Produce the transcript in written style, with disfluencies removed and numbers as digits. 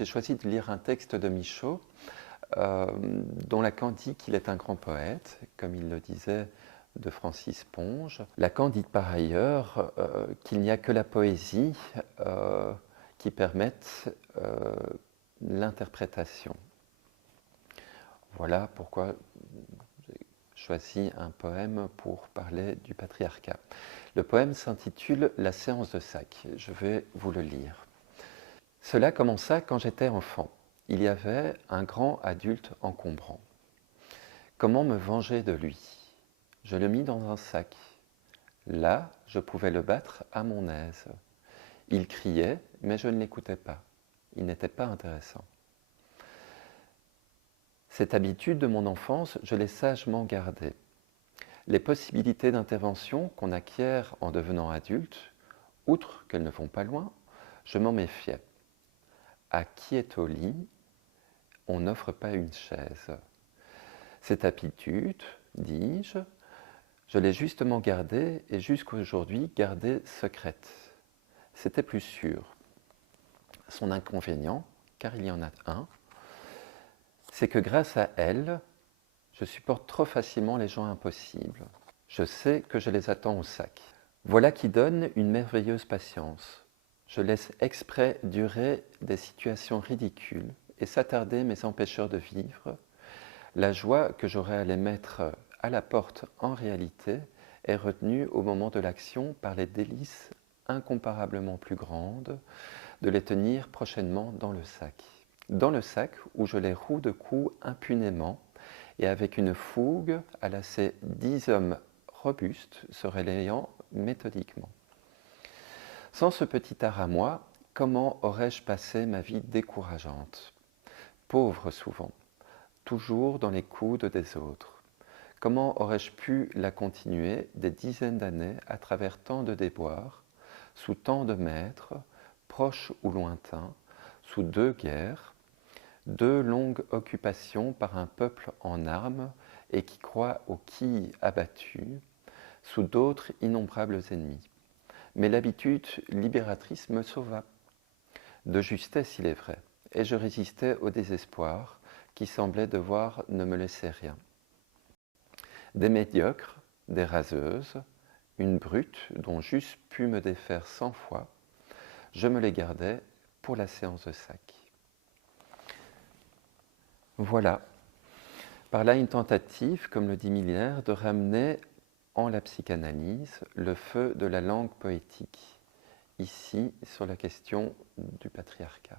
j'ai choisi de lire un texte de Michaud, dont Lacan dit qu'il est un grand poète, comme il le disait de Francis Ponge. Lacan dit par ailleurs qu'il n'y a que la poésie qui permette l'interprétation. Voilà pourquoi j'ai choisi un poème pour parler du patriarcat. Le poème s'intitule « La séance de sac ». Je vais vous le lire. Cela commença quand j'étais enfant. Il y avait un grand adulte encombrant. Comment me venger de lui? Je le mis dans un sac. Là, je pouvais le battre à mon aise. Il criait, mais je ne l'écoutais pas. Il n'était pas intéressant. Cette habitude de mon enfance, je l'ai sagement gardée. Les possibilités d'intervention qu'on acquiert en devenant adulte, outre qu'elles ne vont pas loin, je m'en méfiais. À qui est au lit, on n'offre pas une chaise. Cette habitude, dis-je, je l'ai justement gardée et jusqu'aujourd'hui gardée secrète. C'était plus sûr. Son inconvénient, car il y en a un, c'est que grâce à elle, je supporte trop facilement les gens impossibles. Je sais que je les attends au sac. Voilà qui donne une merveilleuse patience. Je laisse exprès durer des situations ridicules et s'attarder mes empêcheurs de vivre. La joie que j'aurais à les mettre à la porte en réalité est retenue au moment de l'action par les délices incomparablement plus grandes de les tenir prochainement dans le sac. Dans le sac où je les roue de coups impunément et avec une fougue à lasser 10 hommes robustes se relayant méthodiquement. Sans ce petit art à moi, comment aurais-je passé ma vie décourageante? Pauvre souvent, toujours dans les coudes des autres. Comment aurais-je pu la continuer des dizaines d'années à travers tant de déboires, sous tant de maîtres, proches ou lointains, sous 2 guerres, 2 longues occupations par un peuple en armes et qui croit aux quilles abattues, sous d'autres innombrables ennemis. Mais l'habitude libératrice me sauva. De justesse, il est vrai, et je résistais au désespoir qui semblait devoir ne me laisser rien. Des médiocres, des raseuses, une brute dont j'eusse pu me défaire 100 fois, je me les gardais pour la séance de sac. Voilà, par là une tentative, comme le dit Miller, de ramener en la psychanalyse le feu de la langue poétique, ici sur la question du patriarcat.